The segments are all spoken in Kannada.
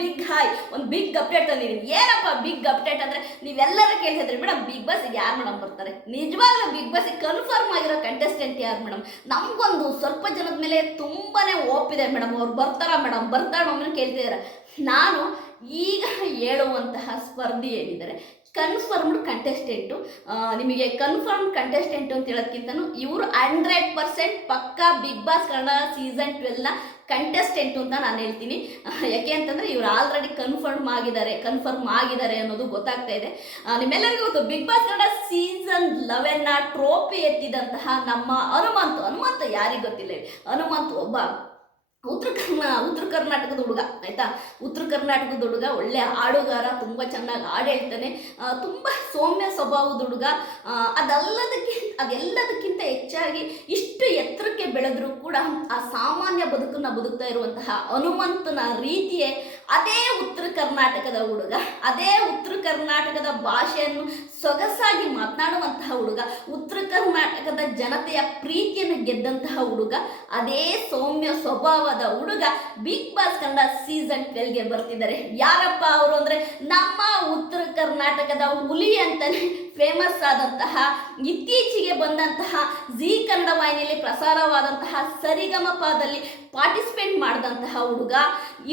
ಬಿಗ್ ಹಾಯ್ ಒಂದು ಬಿಗ್ ಅಪ್ಡೇಟ್ ತಂದಿದ್ದೀನಿ ಏನಪ್ಪ ಬಿಗ್ ಅಪ್ಡೇಟ್ ಅಂದ್ರೆ ನೀವೆಲ್ಲರೂ ಕೇಳಿದ್ರೆ ಮೇಡಮ್ ಬಿಗ್ ಬಾಸ್ ಯಾರು ಮೇಡಮ್ ಬರ್ತಾರೆ? ನಿಜವಾಗ್ಲೂ ಬಿಗ್ ಬಾಸ್ ಕನ್ಫರ್ಮ್ ಆಗಿರೋ ಕಂಟೆಸ್ಟೆಂಟ್ ಯಾರು ಮೇಡಮ್ ನಮಗೊಂದು ಸ್ವಲ್ಪ ಜನದ ಮೇಲೆ ತುಂಬಾನೇ ಒಪ್ಪಿದೆ ಮೇಡಮ್ ಅವ್ರು ಬರ್ತಾರ ಮೇಡಮ್ ಬರ್ತಾರ ಮಮ್ಮಿ ಕೇಳ್ತಿದ್ದಾರೆ ನಾನು ಈಗ ಹೇಳುವಂತಹ ಸ್ಪರ್ಧಿ ಏನಿದ್ದಾರೆ ಕನ್ಫರ್ಮ್ಡ್ ಕಂಟೆಸ್ಟೆಂಟು ನಿಮಗೆ ಕನ್ಫರ್ಮ್ಡ್ ಕಂಟೆಸ್ಟೆಂಟ್ ಅಂತ ಹೇಳೋದಕ್ಕಿಂತನೂ ಇವರು ಹಂಡ್ರೆಡ್ ಪರ್ಸೆಂಟ್ ಪಕ್ಕಾ ಬಿಗ್ ಬಾಸ್ ಕನ್ನಡ ಸೀಸನ್ ಟ್ವೆಲ್ನ ಕಂಟೆಸ್ಟೆಂಟು ಅಂತ ನಾನು ಹೇಳ್ತೀನಿ. ಯಾಕೆ ಅಂತಂದರೆ ಇವರು ಆಲ್ರೆಡಿ ಕನ್ಫರ್ಮ್ ಆಗಿದ್ದಾರೆ ಕನ್ಫರ್ಮ್ ಆಗಿದ್ದಾರೆ ಅನ್ನೋದು ಗೊತ್ತಾಗ್ತಾ ಇದೆ. ನಿಮ್ಮೆಲ್ಲರಿಗೂ ಗೊತ್ತು ಬಿಗ್ ಬಾಸ್ ಕನ್ನಡ ಸೀಸನ್ ಲೆವೆನ್ನ ಟ್ರೋಫಿ ಎತ್ತಿದಂತಹ ನಮ್ಮ ಹನುಮಂತು. ಹನುಮಂತ ಯಾರಿಗೂ ಗೊತ್ತಿಲ್ಲ? ಹನುಮಂತು ಒಬ್ಬ ಉತ್ತರ ಕರ್ನಾ, ಉತ್ತರ ಕರ್ನಾಟಕದ ಹುಡುಗ, ಆಯ್ತಾ? ಉತ್ತರ ಕರ್ನಾಟಕದ ಹುಡುಗ, ಒಳ್ಳೆ ಹಾಡುಗಾರ, ತುಂಬ ಚೆನ್ನಾಗಿ ಹಾಡು ಹೇಳ್ತಾನೆ. ತುಂಬ ಸೌಮ್ಯ ಸ್ವಭಾವದ ಹುಡುಗ. ಅದಲ್ಲದಕ್ಕೆ, ಅದೆಲ್ಲದಕ್ಕಿಂತ ಹೆಚ್ಚಾಗಿ ಇಷ್ಟು ಎತ್ತರಕ್ಕೆ ಬೆಳೆದರೂ ಕೂಡ ಆ ಸಾಮಾನ್ಯ ಬದುಕನ್ನು ಬದುಕ್ತಾ ಇರುವಂತಹ ಹನುಮಂತನ ರೀತಿಯೇ ಅದೇ ಉತ್ತರ ಕರ್ನಾಟಕದ ಹುಡುಗ, ಅದೇ ಉತ್ತರ ಕರ್ನಾಟಕದ ಭಾಷೆಯನ್ನು ಸೊಗಸಾಗಿ ಮಾತನಾಡುವಂತಹ ಹುಡುಗ, ಉತ್ತರ ಕರ್ನಾಟಕದ ಜನತೆಯ ಪ್ರೀತಿಯನ್ನು ಗೆದ್ದಂತಹ ಹುಡುಗ, ಅದೇ ಸೌಮ್ಯ ಸ್ವಭಾವದ ಹುಡುಗ ಬಿಗ್ ಬಾಸ್ ಕನ್ನಡ ಸೀಸನ್ ಟ್ವೆಲ್ಗೆ ಬರ್ತಿದ್ದಾರೆ. ಯಾರಪ್ಪ ಅವರು ಅಂದ್ರೆ ಕರ್ನಾಟಕದ ಹುಲಿ ಅಂತಲೇ ಫೇಮಸ್ ಆದಂತಹ, ಇತ್ತೀಚೆಗೆ ಬಂದಂತಹ ಜಿ ಕನ್ನಡ ವಾಹಿನಿಯಲ್ಲಿ ಪ್ರಸಾರವಾದಂತಹ ಸರಿಗಮಪದಲ್ಲಿ ಪಾರ್ಟಿಸಿಪೇಟ್ ಮಾಡಿದಂತಹ ಹುಡುಗ.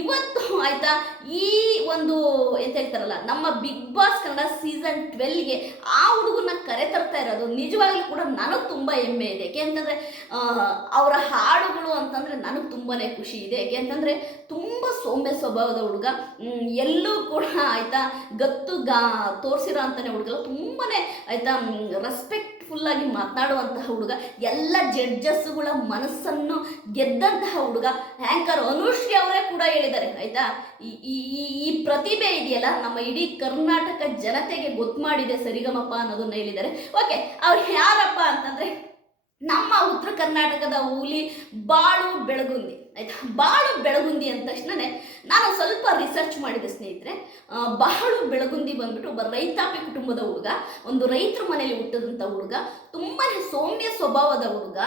ಇವತ್ತು ಆಯ್ತಾ, ಈ ಒಂದು ಎಂತ ಹೇಳ್ತಾರಲ್ಲ, ನಮ್ಮ ಬಿಗ್ ಬಾಸ್ ಕನ್ನಡ ಸೀಸನ್ ಟ್ವೆಲ್ಗೆ ಆ ಹುಡುಗನ ಕರೆ ತರ್ತಾ ಇರೋದು ನಿಜವಾಗ್ಲೂ ಕೂಡ ನನಗೆ ತುಂಬ ಹೆಮ್ಮೆ ಇದೆ. ಯಾಕೆ ಅಂತಂದರೆ ಅವರ ಹಾಡುಗಳು ಅಂತಂದರೆ ನನಗೆ ತುಂಬಾ ಖುಷಿ ಇದೆ. ಯಾಕೆ ಅಂತಂದರೆ ತುಂಬ ಸೌಮ್ಯ ಸ್ವಭಾವದ ಹುಡುಗ. ಎಲ್ಲೂ ಕೂಡ ಆಯಿತಾ, ಗತ್ತು ಗಾ, ತೋರಿಸಿರೋ ಅಂತಾನೆ ಹುಡುಗ ತುಂಬಾ ಆಯಿತಾ ರೆಸ್ಪೆಕ್ಟ್ಫುಲ್ ಆಗಿ ಮಾತನಾಡುವಂತಹ ಹುಡುಗ. ಎಲ್ಲ ಜಡ್ಜಸ್ಗಳ ಮನಸ್ಸನ್ನು ಗೆದ್ದಂತಹ ಹುಡುಗ. ಆ್ಯಂಕರ್ ಅನುಶ್ರೀ ಅವರೇ ಕೂಡ ಹೇಳಿದ್ದಾರೆ, ಆಯಿತಾ? ಈ- ಈ ಪ್ರತಿಭೆ ಇದೆಯಲ್ಲ, ನಮ್ಮ ಇಡೀ ಕರ್ನಾಟಕ ಜನತೆಗೆ ಗೊತ್ತು ಮಾಡಿದೆ ಸರಿಗಮಪ್ಪ ಅನ್ನೋದನ್ನ ಹೇಳಿದ್ದಾರೆ. ಓಕೆ ಅವ್ರು ಯಾರಪ್ಪ ಅಂತಂದರೆ ನಮ್ಮ ಉತ್ತರ ಕರ್ನಾಟಕದ ಹುಲಿ ಬಾಳು ಬೆಳಗುಂದಿ ಆಯ್ತಾ? ಬಾಳು ಬೆಳಗುಂದಿ ಅಂದ ತಕ್ಷಣನೇ ನಾನು ಸ್ವಲ್ಪ ರಿಸರ್ಚ್ ಮಾಡಿದೆ ಸ್ನೇಹಿತರೆ. ಬಾಳು ಬೆಳಗುಂದಿ ಬಂದ್ಬಿಟ್ಟು ಒಬ್ಬ ರೈತಾಪಿ ಕುಟುಂಬದ ಹುಡುಗ ಒಂದು ರೈತರ ಮನೆಯಲ್ಲಿ ಹುಟ್ಟಿದಂಥ ಹುಡುಗ ತುಂಬಾ ಸೌಮ್ಯ ಸ್ವಭಾವದ ಹುಡುಗ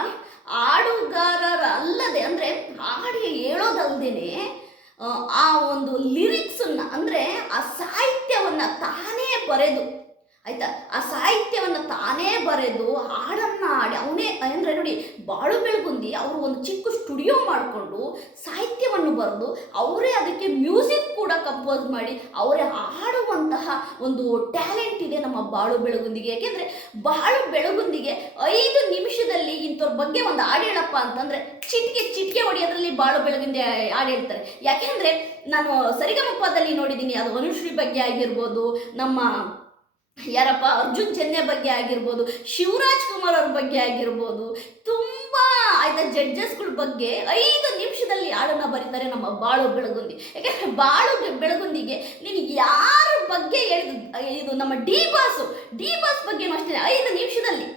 ಹಾಡುಗಾರರ ಅಲ್ಲದೆ ಅಂದರೆ ಹಾಡಿಗೆ ಹೇಳೋದಲ್ದೇನೆ ಆ, ಆ ಒಂದು ಲಿರಿಕ್ಸನ್ನು ಅಂದರೆ ಆ ಸಾಹಿತ್ಯವನ್ನು ತಾನೇ ಬರೆದು ಆಯ್ತಾ? ಆ ಸಾಹಿತ್ಯವನ್ನು ತಾನೇ ಬರೆದು ಹಾಡನ್ನು ಅಂದರೆ ನೋಡಿ, ಬಾಳು ಬೆಳಗುಂದಿ ಅವರು ಒಂದು ಚಿಕ್ಕ ಸ್ಟುಡಿಯೋ ಮಾಡಿಕೊಂಡು ಸಾಹಿತ್ಯವನ್ನು ಬರೆದು ಅವರೇ ಅದಕ್ಕೆ ಮ್ಯೂಸಿಕ್ ಕೂಡ ಕಂಪೋಸ್ ಮಾಡಿ ಅವರೇ ಹಾಡುವಂತಹ ಒಂದು ಟ್ಯಾಲೆಂಟ್ ಇದೆ ನಮ್ಮ ಬಾಳು ಬೆಳಗುಂದಿಗೆ. ಯಾಕೆಂದರೆ ಬಾಳು ಬೆಳಗುಂದಿಗೆ ಐದು ನಿಮಿಷದಲ್ಲಿ ಇಂಥವ್ರ ಬಗ್ಗೆ ಒಂದು ಹಾಡು ಹೇಳಪ್ಪ ಅಂತಂದರೆ ಚಿಟಿಕೆ ಚಿಟಿಕೆ ಹೊಡೆಯೋದ್ರಲ್ಲಿ ಬಾಳು ಬೆಳಗುಂದಿ ಹಾಡು ಹೇಳ್ತಾರೆ. ಯಾಕೆಂದರೆ ನಾನು ಸರಿಗಮಪದಲ್ಲಿ ನೋಡಿದ್ದೀನಿ, ಅದು ಅನುಶ್ರೀ ಬಗ್ಗೆ ಆಗಿರ್ಬೋದು, ನಮ್ಮ ಯಾರಪ್ಪ? ಅರ್ಜುನ್ ಚೆನ್ನೆ ಬಗ್ಗೆ ಆಗಿರ್ಬೋದು, ಶಿವರಾಜ್ ಕುಮಾರ್ ಅವ್ರ ಬಗ್ಗೆ ಆಗಿರ್ಬೋದು, ತುಂಬ ಆಯ್ತಾ ಜಡ್ಜಸ್ಗಳ ಬಗ್ಗೆ ಐದು ನಿಮಿಷದಲ್ಲಿ ಹಾಡನ್ನ ಬರೀತಾರೆ ನಮ್ಮ ಬಾಳು ಬೆಳಗುಂದಿ. ಯಾಕೆಂದ್ರೆ ಬಾಳು ಬೆಳಗುಂದಿಗೆ ನೀನು ಯಾರ ಬಗ್ಗೆ ಹೇಳಿದ ಇದು ನಮ್ಮ ಡಿ ಬಾಸು, ಡಿ ಬಾಸ್ ಬಗ್ಗೆ ಅಷ್ಟೇ, ಐದು ನಿಮಿಷದಲ್ಲಿ.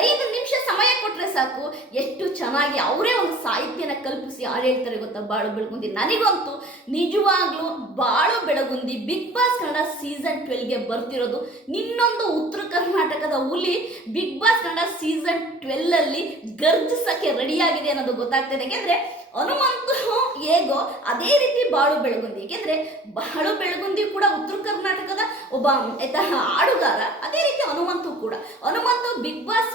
ಐದು ನಿಮಿಷ ಸಮಯ ಕೊಟ್ಟರೆ ಸಾಕು. ಎಷ್ಟು ಚೆನ್ನಾಗಿ ಅವರೇ ಒಂದು ಸಾಹಿತ್ಯನ ಕಲ್ಪಿಸಿ ಹಾಡು ಹೇಳ್ತಾರೆ ಗೊತ್ತಾ ಬಾಳು ಬೆಳಗುಂದಿ. ನನಗಂತೂ ನಿಜವಾಗ್ಲೂ Balu Belagundi. Bigg Boss Kannada season ಟ್ವೆಲ್ಗೆ ಬರ್ತಿರೋದು. ನಿನ್ನೊಂದು ಉತ್ತರ ಕರ್ನಾಟಕದ ಹುಲಿ ಬಿಗ್ ಬಾಸ್ ಕನ್ನಡ ಸೀಸನ್ ಟ್ವೆಲ್ಲಲ್ಲಿ ಗರ್ಜಿಸೋಕ್ಕೆ ರೆಡಿಯಾಗಿದೆ ಅನ್ನೋದು ಗೊತ್ತಾಗ್ತದೆ ಯಾಕೆಂದ್ರೆ ಹನುಮಂತು ಹೇಗೋ ಅದೇ ರೀತಿ ಬಾಳು ಬೆಳಗುಂದಿ. ಏಕೆಂದ್ರೆ ಬಾಳು ಬೆಳಗುಂದಿ ಕೂಡ ಉತ್ತರ ಕರ್ನಾಟಕದ ಒಬ್ಬ ಆಯ್ತಾ ಆಡುಗಾರ ಅದೇ ರೀತಿ ಹನುಮಂತು ಕೂಡ. Hanumanthu Bigg Boss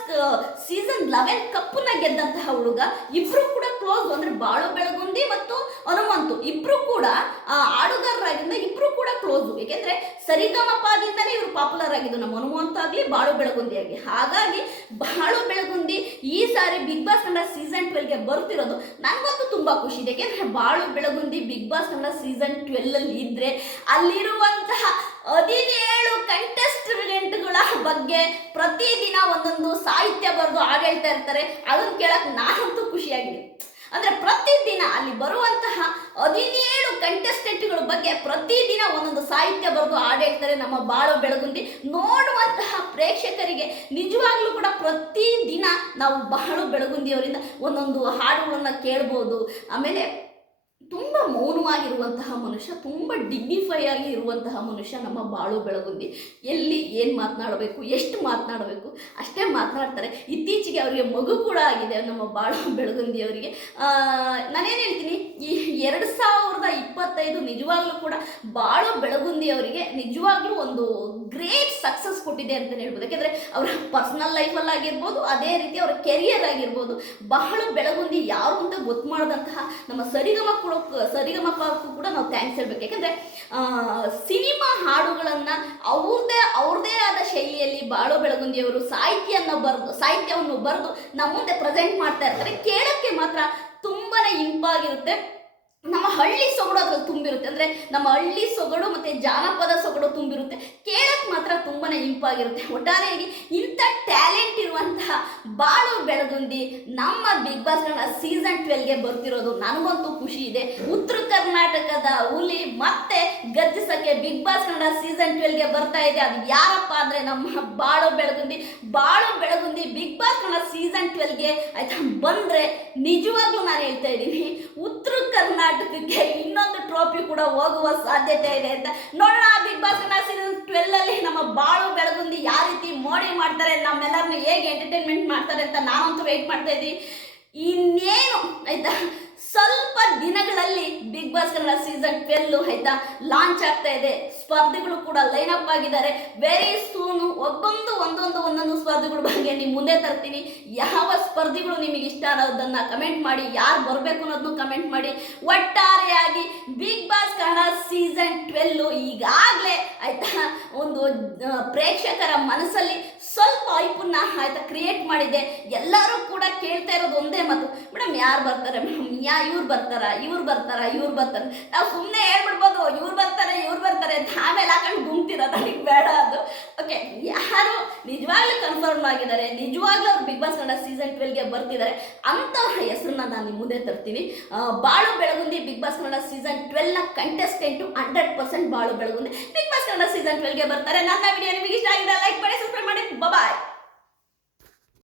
season eleven ಕಪ್ಪನ್ನ ಗೆದ್ದಂತಹ ಹುಡುಗ. ಇಬ್ರು ಕೂಡ ಕ್ಲೋಸ್ ಅಂದ್ರೆ ಬಾಳು ಬೆಳಗುಂದಿ ಮತ್ತು ಹನುಮಂತು. ಇಬ್ರು ಕೂಡ ಆ, ಆಡುಗಾರರಾಗಿಂದ ಇಬ್ರು ಕೂಡ ಕ್ಲೋಸ್ ಏಕೆಂದ್ರೆ ಸರಿಗಮಪದಿಂದಲೇ ಇವರು ಪಾಪ್ಯುಲರ್ ಆಗಿದ್ದು ನಮ್ಮ ಹನುಮಂತ ಆಗಲಿ ಬಾಳು ಬೆಳಗುಂದಿ ಆಗಲಿ. ಹಾಗಾಗಿ ಬಾಳು ಬೆಳಗುಂದಿ ಈ ಸಾರಿ ಬಿಗ್ ಬಾಸ್ ಕನ್ನಡ ಸೀಸನ್ ಟ್ವೆಲ್ಗೆ ಬರ್ತಿರೋದು. ನನಗಂತೂ ತುಂಬಾ ಖುಷಿ. ಇದೆ ಯಾಕೆಂದ್ರೆ Balu Belagundi Bigg Boss Kannada season twelve ಅಲ್ಲಿ ಇದ್ರೆ ಅಲ್ಲಿರುವಂತಹ ಹದಿನೇಳು ಕಂಟೆಸ್ಟೆಂಟ್ಗಳ ಬಗ್ಗೆ ಪ್ರತಿದಿನ ಒಂದೊಂದು ಸಾಹಿತ್ಯ ಬರೆದು ಹಾಡು ಹೇಳ್ತಾ ಇರ್ತಾರೆ. ಅದನ್ನ ಕೇಳಕ್ಕೆ ನಾನಂತೂ ಖುಷಿಯಾಗಿದೆ ಅಂದ್ರೆ ಪ್ರತಿದಿನ ಅಲ್ಲಿ ಬರುವಂತಹ ಹದಿನೇಳು ಕಂಟೆಸ್ಟೆಂಟ್ಗಳ ಬಗ್ಗೆ ಪ್ರತಿದಿನ ಒಂದೊಂದು ಸಾಹಿತ್ಯ ಬರೆದು ಹಾಡು ಹೇಳ್ತಾರೆ ನಮ್ಮ ಬಾಳು ಬೆಳಗುಂದಿ ನೋಡುವಂತಹ ಪ್ರೇಕ್ಷಕರಿಗೆ ನಿಜವಾಗ್ಲೂ ಕೂಡ ಪ್ರತಿದಿನ ನಾವು ಬಾಳು ಬೆಳಗುಂದಿಯವರಿಂದ ಒಂದೊಂದು ಹಾಡುಗಳನ್ನ ಕೇಳ್ಬೋದು. ಆಮೇಲೆ ತುಂಬ ಮೌನವಾಗಿರುವಂತಹ ಮನುಷ್ಯ, ತುಂಬ ಡಿಗ್ನಿಫೈ ಆಗಿ ಇರುವಂತಹ ಮನುಷ್ಯ ನಮ್ಮ ಬಾಳು ಬೆಳಗುಂದಿ. ಎಲ್ಲಿ ಏನು ಮಾತನಾಡಬೇಕು, ಎಷ್ಟು ಮಾತನಾಡಬೇಕು, ಅಷ್ಟೇ ಮಾತನಾಡ್ತಾರೆ. ಇತ್ತೀಚೆಗೆ ಅವರಿಗೆ ಮಗು ಕೂಡ ಆಗಿದೆ ನಮ್ಮ ಬಾಳು ಬೆಳಗುಂದಿ ಅವರಿಗೆ. ನಾನೇನು ಹೇಳ್ತೀನಿ, ಈ ಎರಡು ಸಾವಿರದ ಇಪ್ಪತ್ತೈದು ನಿಜವಾಗ್ಲೂ ಕೂಡ ಬಾಳು ಬೆಳಗುಂದಿ ಅವರಿಗೆ ನಿಜವಾಗ್ಲೂ ಒಂದು ಗ್ರೇಟ್ ಸಕ್ಸಸ್ ಕೊಟ್ಟಿದೆ ಅಂತ ಹೇಳ್ಬೋದು. ಯಾಕೆಂದರೆ ಅವರ ಪರ್ಸನಲ್ ಲೈಫಲ್ಲಿ ಆಗಿರ್ಬೋದು ಅದೇ ರೀತಿ ಅವರ ಕೆರಿಯರ್ ಆಗಿರ್ಬೋದು. ಬಹಳ ಬೆಳಗುಂದಿ ಯಾರು ಅಂತ ಗೊತ್ತು ಮಾಡಿದಂತಹ ನಮ್ಮ ಸರಿಗಮ ಕೂಡ ಸರಿಗಮಕ್ಕೂ ಕೂಡ ನಾವು ಥ್ಯಾಂಕ್ಸ್ ಹೇಳ್ಬೇಕು. ಯಾಕೆಂದರೆ ಸಿನಿಮಾ ಹಾಡುಗಳನ್ನು ಅವ್ರದ್ದೇ ಅವ್ರದ್ದೇ ಆದ ಶೈಲಿಯಲ್ಲಿ ಬಾಳು ಬೆಳಗುಂದಿಯವರು ಸಾಹಿತ್ಯವನ್ನು ಬರೆದು ಸಾಹಿತ್ಯವನ್ನು ಬರೆದು ನಮ್ಮ ಮುಂದೆ ಪ್ರೆಸೆಂಟ್ ಮಾಡ್ತಾ ಇರ್ತಾರೆ. ಕೇಳೋಕ್ಕೆ ಮಾತ್ರ ತುಂಬಾ ಇಂಪಾಗಿರುತ್ತೆ. ನಮ್ಮ ಹಳ್ಳಿ ಸೊಗಡು ಅದ್ರಲ್ಲಿ ತುಂಬಿರುತ್ತೆ. ಅಂದರೆ ನಮ್ಮ ಹಳ್ಳಿ ಸೊಗಡು ಮತ್ತು ಜಾನಪದ ಸೊಗಡು ತುಂಬಿರುತ್ತೆ. ಕೇಳಕ್ಕೆ ಮಾತ್ರ ತುಂಬಾ ಇಂಪಾಗಿರುತ್ತೆ. ಒಟ್ಟಾರೆಯಾಗಿ ಇಂಥ ಟ್ಯಾಲೆಂಟ್ ಇರುವಂತಹ ಬಾಳು ಬೆಳಗುಂದಿ ನಮ್ಮ ಬಿಗ್ ಬಾಸ್ ಕನ್ನಡ ಸೀಸನ್ ಟ್ವೆಲ್ಗೆ ಬರ್ತಿರೋದು. ನನಗಂತೂ ಖುಷಿ ಇದೆ. ಉತ್ತರ ಕರ್ನಾಟಕದ ಹುಲಿ ಮತ್ತೆ ಗರ್ಜಿಸಕ್ಕೆ ಬಿಗ್ ಬಾಸ್ ಕನ್ನಡ ಸೀಸನ್ ಟ್ವೆಲ್ಗೆ ಬರ್ತಾ ಇದೆ. ಅದು ಯಾರಪ್ಪ ಅಂದ್ರೆ ನಮ್ಮ Balu Belagundi Balu Belagundi Bigg Boss Kannada season ಟ್ವೆಲ್ಗೆ ಆಯ್ತಾ ಬಂದ್ರೆ ನಿಜವಾಗ್ಲೂ ನಾನು ಹೇಳ್ತಾ ಇದ್ದೀನಿ. ಉತ್ತರ ಕರ್ನಾಟಕಕ್ಕೆ ಇನ್ನೊಂದು ಟ್ರೋಫಿ ಕೂಡ ಹೋಗುವ ಸಾಧ್ಯತೆ ಇದೆ ಅಂತ ನೋಡೋಣ. ಬಿಗ್ ಸೀಸನ್ ಟ್ವೆಲ್ ಅಲ್ಲಿ ನಮ್ಮ ಬಾಳು ಬೆಳಗುಂದಿ ಯಾವ ರೀತಿ ಮೋಡಿ ಮಾಡ್ತಾರೆ, ನಮ್ಮೆಲ್ಲರನ್ನು ಹೇಗೆ ಎಂಟರ್ಟೈನ್ಮೆಂಟ್ ಮಾಡ್ತಾರೆ ಅಂತ ನಾನಂತೂ ವೆಯ್ಟ್ ಮಾಡ್ತಾ ಇದ್ದೀನಿ. ಇನ್ನೇನು, ಆಯ್ತಾ? ಸ್ವಲ್ಪ ದಿನಗಳಲ್ಲಿ big boss Kannada season twelve ಆಯ್ತಾ? ಲಾಂಚ್ ಆಗ್ತಾ ಇದೆ. ಸ್ಪರ್ಧಿಗಳು ಕೂಡ ಲೈನ್ ಅಪ್ ಆಗಿದ್ದಾರೆ. ವೆರಿ ಸೂನು ಒಬ್ಬೊಂದು ಒಂದೊಂದು ಒಂದೊಂದು ಸ್ಪರ್ಧಿಗಳ ಬಗ್ಗೆ ನೀವು ಮುಂದೆ ತರ್ತೀನಿ. ಯಾವ ಸ್ಪರ್ಧಿಗಳು ನಿಮಗೆ ಇಷ್ಟ ಅನ್ನೋದನ್ನ ಕಮೆಂಟ್ ಮಾಡಿ. ಯಾರು ಬರಬೇಕು ಅನ್ನೋದನ್ನು ಕಮೆಂಟ್ ಮಾಡಿ. ಒಟ್ಟಾರೆಯಾಗಿ Bigg Boss Kannada season twelve ಈಗಾಗಲೇ ಆಯ್ತಾ? ಒಂದು ಪ್ರೇಕ್ಷಕರ ಮನಸ್ಸಲ್ಲಿ ಸ್ವಲ್ಪ ಐಪನ್ನ ಆಯ್ತಾ ಕ್ರಿಯೇಟ್ ಮಾಡಿದೆ. ಎಲ್ಲರೂ ಕೂಡ ಕೇಳ್ತಾ ಇರೋದು ಒಂದೇ ಮಾತು. ಮೇಡಮ್, ಯಾರು ಬರ್ತಾರೆ? ಮೇಡಮ್, ಯಾ ಇವ್ರು ಬರ್ತಾರ ಇವ್ರು ಬರ್ತಾರ ಇವ್ರು ಬರ್ತಾರ. ನಾವು ಸುಮ್ಮನೆ ಹೇಳ್ಬಿಡ್ಬೋದು, ಇವ್ರು ಬರ್ತಾರೆ ಇವ್ರು ಬರ್ತಾರೆ ಅಂತ ಆಮೇಲೆ ಹಾಕೊಂಡು ಗುಂಗ್ತಿರೋದು ನನಗೆ ಬೇಡ ಅದು. ಓಕೆ ಯಾರು ನಿಜವಾಗ್ಲೂ ಕನ್ಫರ್ಮ್ ಆಗಿದ್ದಾರೆ, ನಿಜವಾಗ್ಲೂ ಅವ್ರು ಬಿಗ್ ಬಾಸ್ ಕನ್ನಡ ಸೀಸನ್ ಟ್ವೆಲ್ಗೆ ಬರ್ತಿದ್ದಾರೆ. ಅಂತಹ ಹೆಸರನ್ನ ನಾನು ಮುಂದೆ ತರ್ತೀನಿ. Balu Belagundi Bigg Boss Kannada season ಟ್ವೆಲ್ನ contestant hundred percent Balu Belagundi Bigg Boss Kannada season ಟ್ವೆಲ್ಗೆ ಬರ್ತಾರೆ. ನನ್ನ ವಿಡಿಯೋ ನಿಮಗೆ ಇಷ್ಟ ಆಗಿದೆ